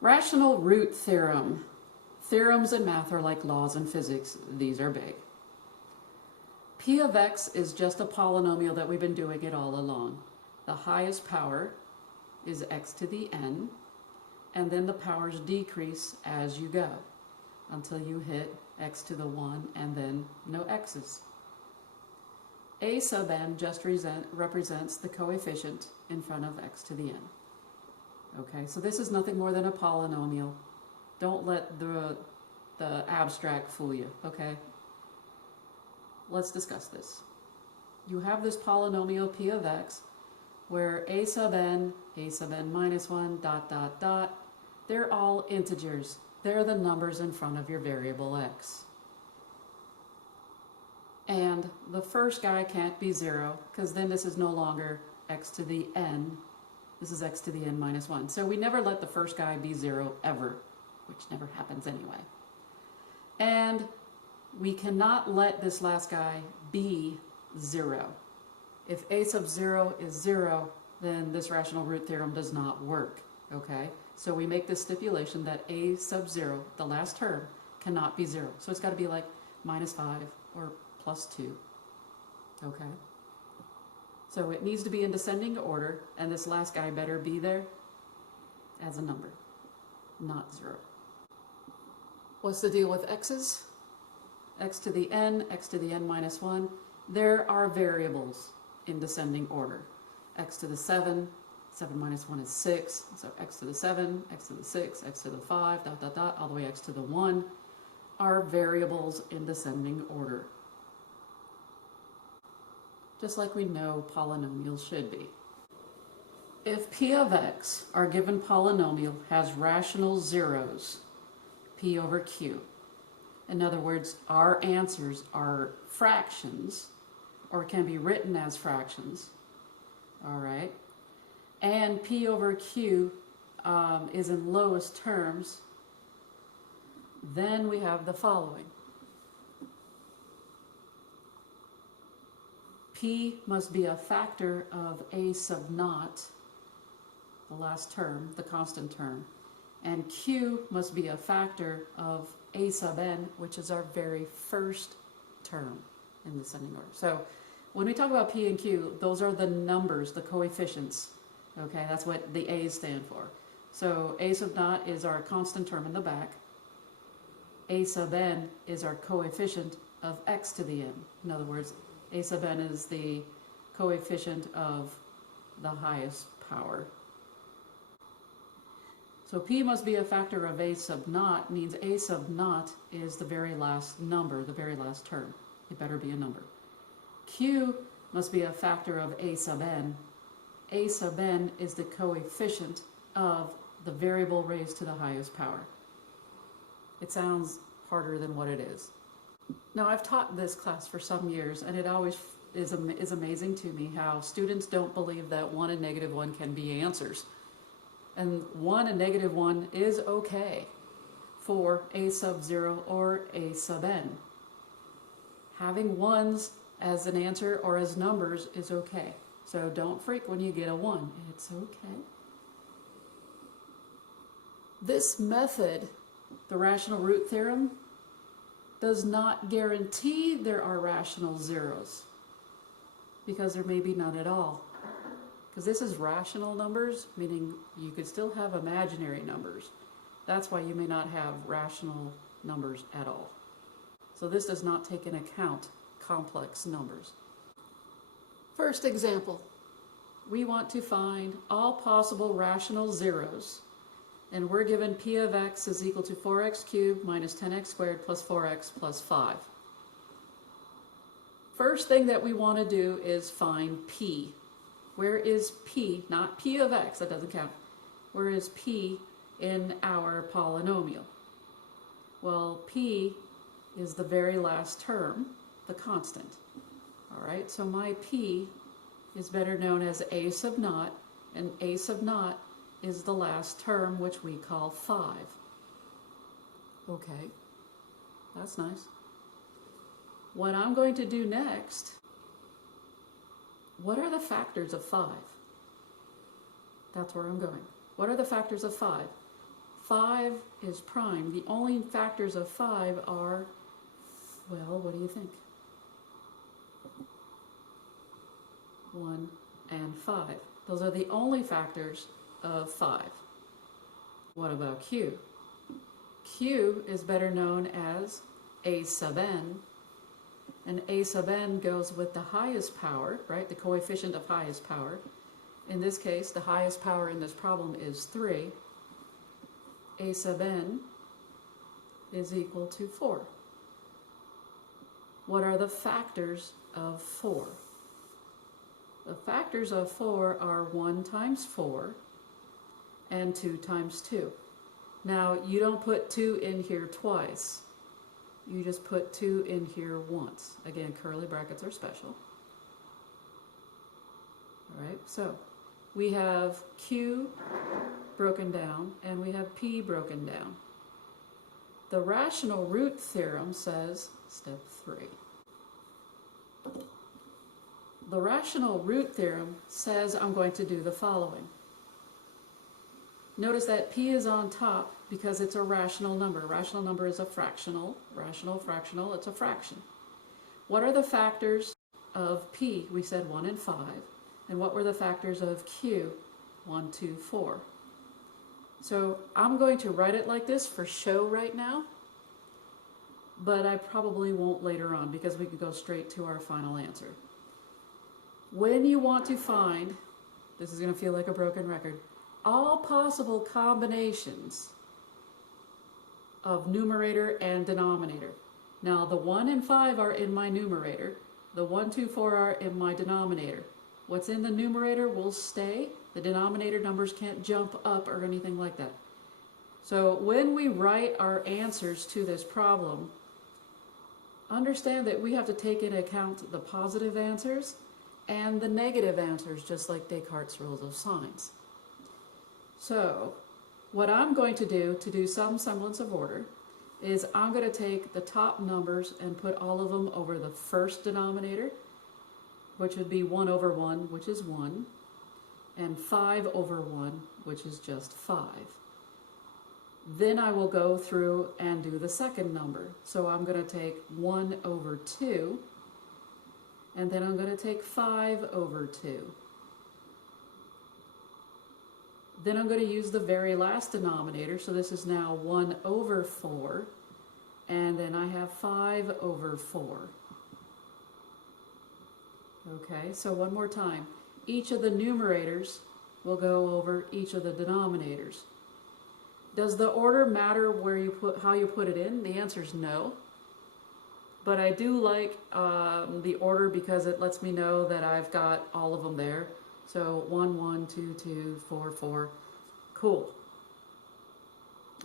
Rational root theorem. Theorems in math are like laws in physics. These are big. P of x is just a polynomial that we've been doing it all along. The highest power is x to the n, and then the powers decrease as you go until you hit x to the 1 and then no x's. A sub n just represents the coefficient in front of x to the n. Okay, so this is nothing more than a polynomial. Don't let the abstract fool you, okay? Let's discuss this. You have this polynomial p of x where a sub n minus 1, dot, dot, dot, they're all integers. They're the numbers in front of your variable x. And the first guy can't be 0, because then this is no longer x to the n. This is x to the n minus 1. So we never let the first guy be 0 ever, which never happens anyway. And we cannot let this last guy be 0. If a sub 0 is 0, then this rational root theorem does not work, okay? So we make this stipulation that a sub 0, the last term, cannot be 0. So it's got to be like minus 5 or plus 2, okay? So it needs to be in descending order, and this last guy better be there as a number, not 0. What's the deal with x's? X to the n minus 1, there are variables in descending order. X to the 7 minus 1 is 6, so x to the 7, x to the 6, x to the 5, dot, dot, dot, all the way x to the 1 are variables in descending order. Just like we know polynomials should be. If p of x, our given polynomial, has rational zeros, p over q, in other words, our answers are fractions, or can be written as fractions, all right, and p over q is in lowest terms, then we have the following. P must be a factor of a sub naught, the last term, the constant term, and q must be a factor of a sub n, which is our very first term in the descending order. So when we talk about p and q, those are the numbers, the coefficients, okay? That's what the a's stand for. So a sub naught is our constant term in the back. A sub n is our coefficient of x to the n. In other words, a sub n is the coefficient of the highest power. So p must be a factor of a sub naught means a sub naught is the very last number, the very last term. It better be a number. Q must be a factor of a sub n. A sub n is the coefficient of the variable raised to the highest power. It sounds harder than what it is. Now, I've taught this class for some years, and it always is amazing to me how students don't believe that 1 and negative 1 can be answers. And 1 and negative 1 is okay for a sub 0 or a sub n. Having 1s as an answer or as numbers is okay. So don't freak when you get a 1. It's okay. This method, the rational root theorem, does not guarantee there are rational zeros, because there may be none at all. Because this is rational numbers, meaning you could still have imaginary numbers. That's why you may not have rational numbers at all. So this does not take into account complex numbers. First example, we want to find all possible rational zeros, and we're given p of x is equal to 4x cubed minus 10x squared plus 4x plus 5. First thing that we want to do is find p. Where is p? Not p of x, that doesn't count. Where is p in our polynomial? Well, p is the very last term, the constant. All right, so my p is better known as a sub naught, and a sub naught is the last term, which we call 5. Okay, that's nice. What I'm going to do next, what are the factors of 5? That's where I'm going. What are the factors of 5? 5 is prime. The only factors of 5 are, well, what do you think? 1 and 5. Those are the only factors of 5. What about Q? Q is better known as A sub n, and A sub n goes with the highest power, right? The coefficient of highest power. In this case, the highest power in this problem is 3. A sub n is equal to 4. What are the factors of 4? The factors of 4 are 1 times 4 and 2 times 2. Now, you don't put 2 in here twice. You just put 2 in here once. Again, curly brackets are special. All right, so we have Q broken down and we have P broken down. The rational root theorem says, step 3. The rational root theorem says I'm going to do the following. Notice that P is on top because it's a rational number. A rational number is a fractional. Fractional, it's a fraction. What are the factors of P? We said 1 and 5. And what were the factors of Q? 1, 2, 4. So I'm going to write it like this for show right now, but I probably won't later on because we can go straight to our final answer. When you want to find, this is going to feel like a broken record, all possible combinations of numerator and denominator. Now the 1 and 5 are in my numerator, the 1, 2, 4 are in my denominator. What's in the numerator will stay. The denominator numbers can't jump up or anything like that. So when we write our answers to this problem, understand that we have to take into account the positive answers and the negative answers, just like Descartes' rules of signs. So what I'm going to do some semblance of order, is I'm going to take the top numbers and put all of them over the first denominator, which would be 1 over 1, which is 1, and 5 over 1, which is just 5. Then I will go through and do the second number. So I'm going to take 1 over 2, and then I'm going to take 5 over 2. Then I'm going to use the very last denominator, so this is now 1 over 4, and then I have 5 over 4. Okay, so one more time. Each of the numerators will go over each of the denominators. Does the order matter where you put, how you put it in? The answer is no. But I do like the order because it lets me know that I've got all of them there. So 1, 1, 2, 2, 4, 4. Cool.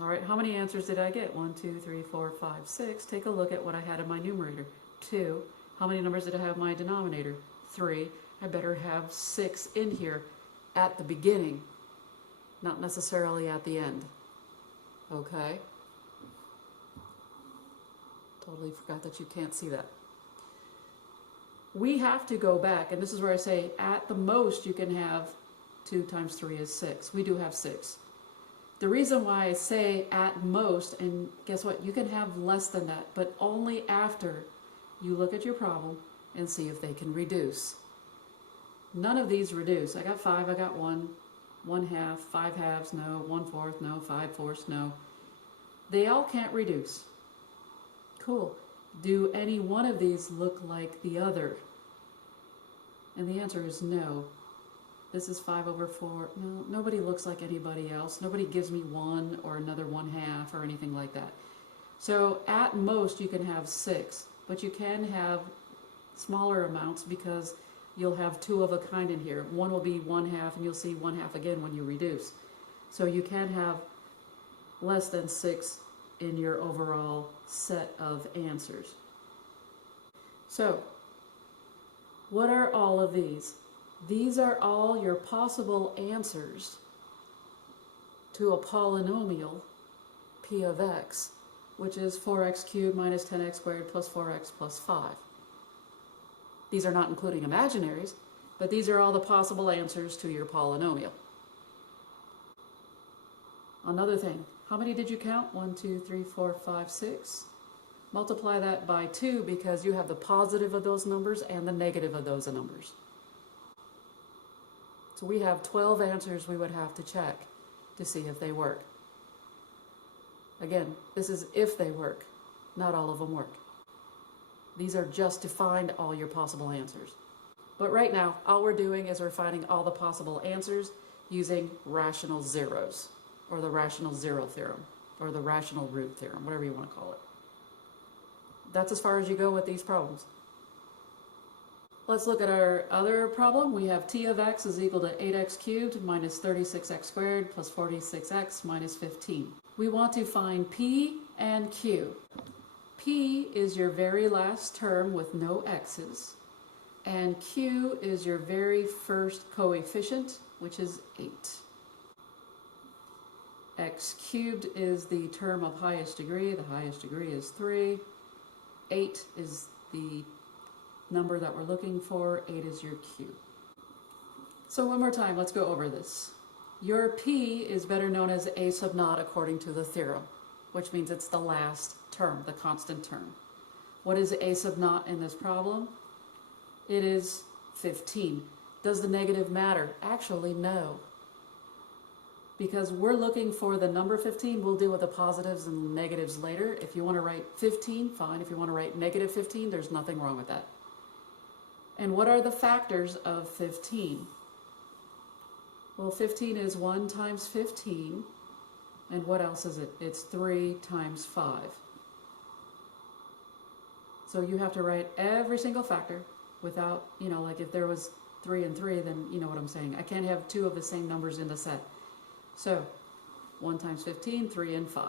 All right, how many answers did I get? 1, 2, 3, 4, 5, 6. Take a look at what I had in my numerator. 2. How many numbers did I have in my denominator? 3. I better have 6 in here at the beginning, not necessarily at the end. Okay? Totally forgot that you can't see that. We have to go back, and this is where I say at the most you can have 2 times 3 is 6. We do have 6. The reason why I say at most, and guess what, you can have less than that, but only after you look at your problem and see if they can reduce. None of these reduce. I got 5, I got 1, 1 half, 5 halves, no, 1/4, no, 5/4, no. They all can't reduce. Cool. Do any one of these look like the other? And the answer is no. This is 5 over 4. No, nobody looks like anybody else. Nobody gives me 1 or another 1/2 or anything like that. So at most you can have 6, but you can have smaller amounts because you'll have 2 of a kind in here. One will be 1/2 and you'll see 1/2 again when you reduce. So you can have less than 6 in your overall set of answers. So, what are all of these? These are all your possible answers to a polynomial p of x, which is 4x cubed minus 10x squared plus 4x plus 5. These are not including imaginaries, but these are all the possible answers to your polynomial. Another thing, How many did you count? 1, 2, 3, 4, 5, 6. Multiply that by 2 because you have the positive of those numbers and the negative of those numbers. So we have 12 answers we would have to check to see if they work. Again, this is if they work. Not all of them work. These are just to find all your possible answers. But right now, all we're doing is we're finding all the possible answers using rational zeros, or the rational zero theorem, or the rational root theorem, whatever you want to call it. That's as far as you go with these problems. Let's look at our other problem. We have t of x is equal to 8x cubed minus 36x squared plus 46x minus 15. We want to find p and q. P is your very last term with no x's, and q is your very first coefficient, which is 8. X cubed is the term of highest degree. The highest degree is 3. 8 is the number that we're looking for. 8 is your q. So one more time, let's go over this. Your p is better known as a sub naught according to the theorem, which means it's the last term, the constant term. What is a sub naught in this problem? It is 15. Does the negative matter? Actually, no. Because we're looking for the number 15, we'll deal with the positives and negatives later. If you want to write 15, fine. If you want to write negative 15, there's nothing wrong with that. And what are the factors of 15? Well, 15 is 1 times 15. And what else is it? It's 3 times 5. So you have to write every single factor without, like if there was 3 and 3, then you know what I'm saying. I can't have 2 of the same numbers in the set. So 1 times 15, 3 and 5.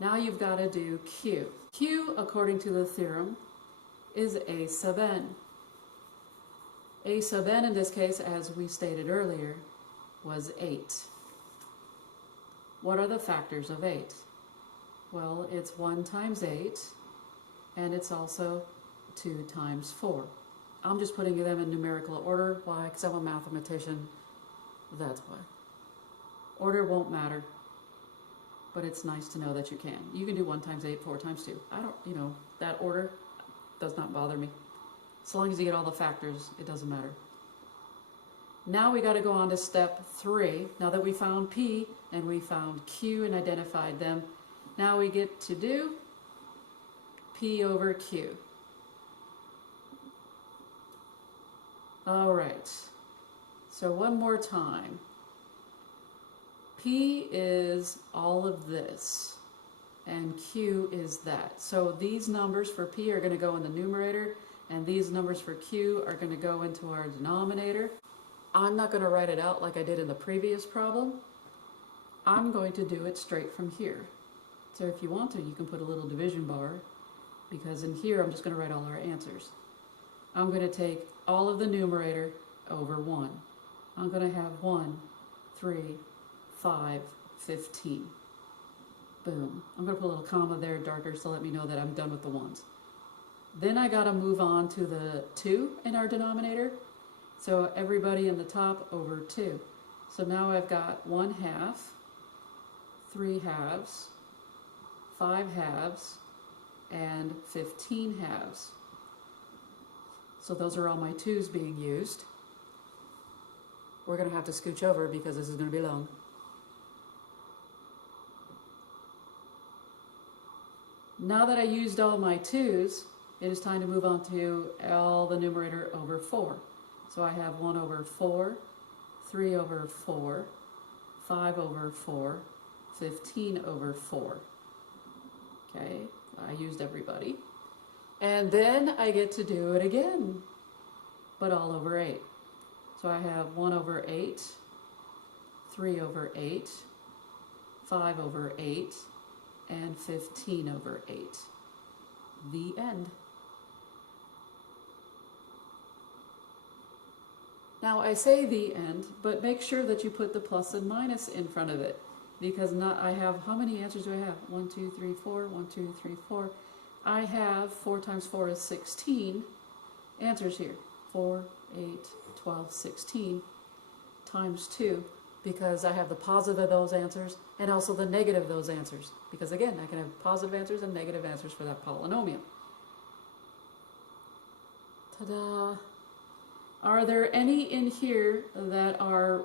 Now you've got to do q. Q, according to the theorem, is a sub n. A sub n in this case, as we stated earlier, was 8. What are the factors of 8? Well, it's 1 times 8, and it's also 2 times 4. I'm just putting them in numerical order. Why? Because I'm a mathematician. That's why. Order won't matter, but it's nice to know that you can. You can do 1 times 8, 4 times 2. I don't, that order does not bother me. As long as you get all the factors, it doesn't matter. Now we got to go on to step 3. Now that we found P and we found Q and identified them, now we get to do P over Q. All right. So one more time. P is all of this, and Q is that. So these numbers for P are going to go in the numerator, and these numbers for Q are going to go into our denominator. I'm not going to write it out like I did in the previous problem. I'm going to do it straight from here. So if you want to, you can put a little division bar, because in here I'm just going to write all our answers. I'm going to take all of the numerator over 1. I'm going to have 1, 3, 5, 15. Boom. I'm going to put a little comma there darker to let me know that I'm done with the ones. Then I got to move on to the 2 in our denominator. So everybody in the top over 2. So now I've got 1 half, 3 halves, 5 halves, and 15 halves. So those are all my 2's being used. We're going to have to scooch over because this is going to be long. Now that I used all my 2's, it is time to move on to all the numerator over 4. So I have 1 over 4, 3 over 4, 5 over 4, 15 over 4. Okay, I used everybody. And then I get to do it again, but all over 8. So I have 1 over 8, 3 over 8, 5 over 8, and 15 over 8. The end. Now I say the end, but make sure that you put the plus and minus in front of it, because I have, how many answers do I have? 1, 2, 3, 4, 1, 2, 3, 4. I have 4 times 4 is 16 answers here. 4, 8, 12, 16 times 2. because I have the positive of those answers and also the negative of those answers. Because again, I can have positive answers and negative answers for that polynomial. Ta-da! Are there any in here that are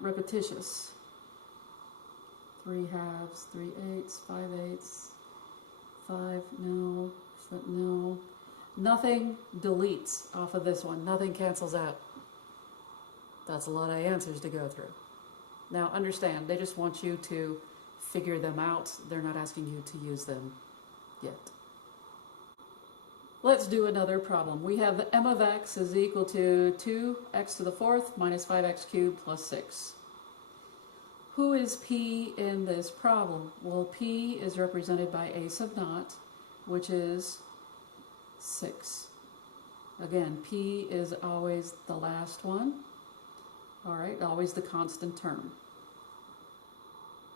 repetitious? 3 halves, 3 eighths, 5 eighths, 5, no, no. Nothing deletes off of this one. Nothing cancels out. That's a lot of answers to go through. Now understand, they just want you to figure them out. They're not asking you to use them yet. Let's do another problem. We have m of x is equal to 2x to the fourth minus 5x cubed plus 6. Who is p in this problem? Well, p is represented by a sub naught, which is 6. Again, p is always the last one. All right, always the constant term.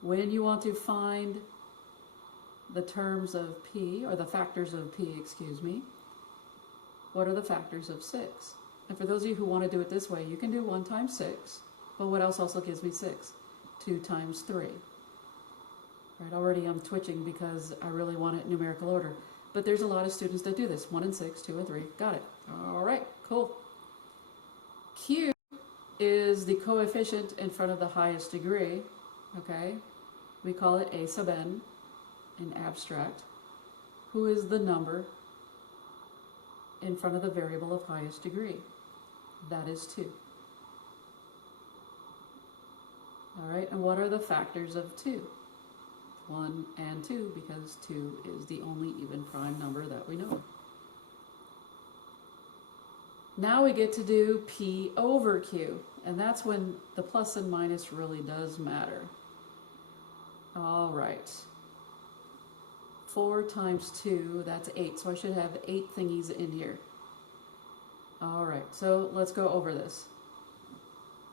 When you want to find the terms of p, or the factors of p, excuse me, what are the factors of 6? And for those of you who want to do it this way, you can do 1 times 6, but what else also gives me 6? 2 times 3. Right, already I'm twitching because I really want it in numerical order. But there's a lot of students that do this. 1 and 6, 2 and 3. Got it. All right, cool. Q is the coefficient in front of the highest degree. Okay, we call it a sub n in abstract. Who is the number in front of the variable of highest degree? That is 2. All right, and what are the factors of 2? 1 and 2, because 2 is the only even prime number that we know. Now we get to do p over q, and that's when the plus and minus really does matter. All right. 4 times 2, that's 8, so I should have 8 thingies in here. All right, so let's go over this.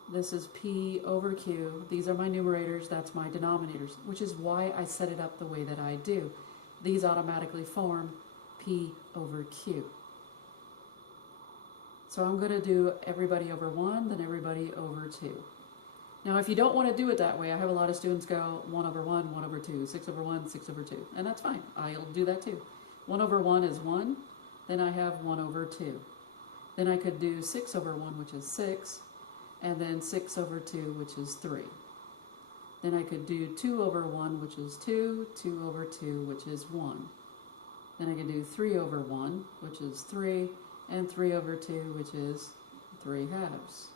This is p over q. These are my numerators, that's my denominators, which is why I set it up the way that I do. These automatically form p over q. So I'm going to do everybody over 1, then everybody over 2. Now if you don't want to do it that way, I have a lot of students go 1 over 1, 1 over 2, 6 over 1, 6 over 2, and that's fine. I'll do that too. 1 over 1 is 1, then I have 1 over 2. Then I could do 6 over 1, which is 6, and then 6 over 2, which is 3. Then I could do 2 over 1, which is 2, 2 over 2, which is 1. Then I could do 3 over 1, which is 3, and 3 over 2, which is 3 halves.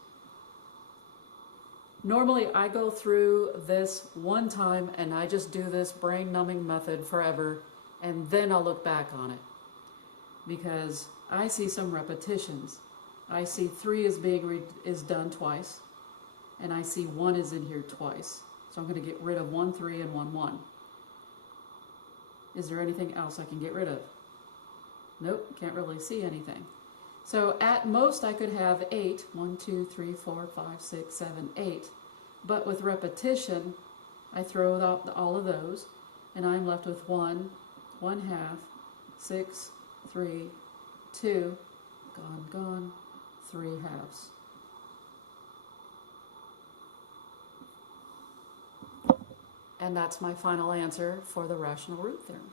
Normally I go through this one time and I just do this brain-numbing method forever, and then I'll look back on it. Because I see some repetitions. I see 3 is done twice, and I see 1 is in here twice. So I'm going to get rid of 1, 3, and 1, 1. Is there anything else I can get rid of? Nope, can't really see anything. So at most I could have 8, 1, 2, 3, 4, 5, 6, 7, 8. But with repetition, I throw out all of those, and I'm left with 1, 1 half, 6, 3, 2, gone, gone, 3 halves. And that's my final answer for the rational root theorem.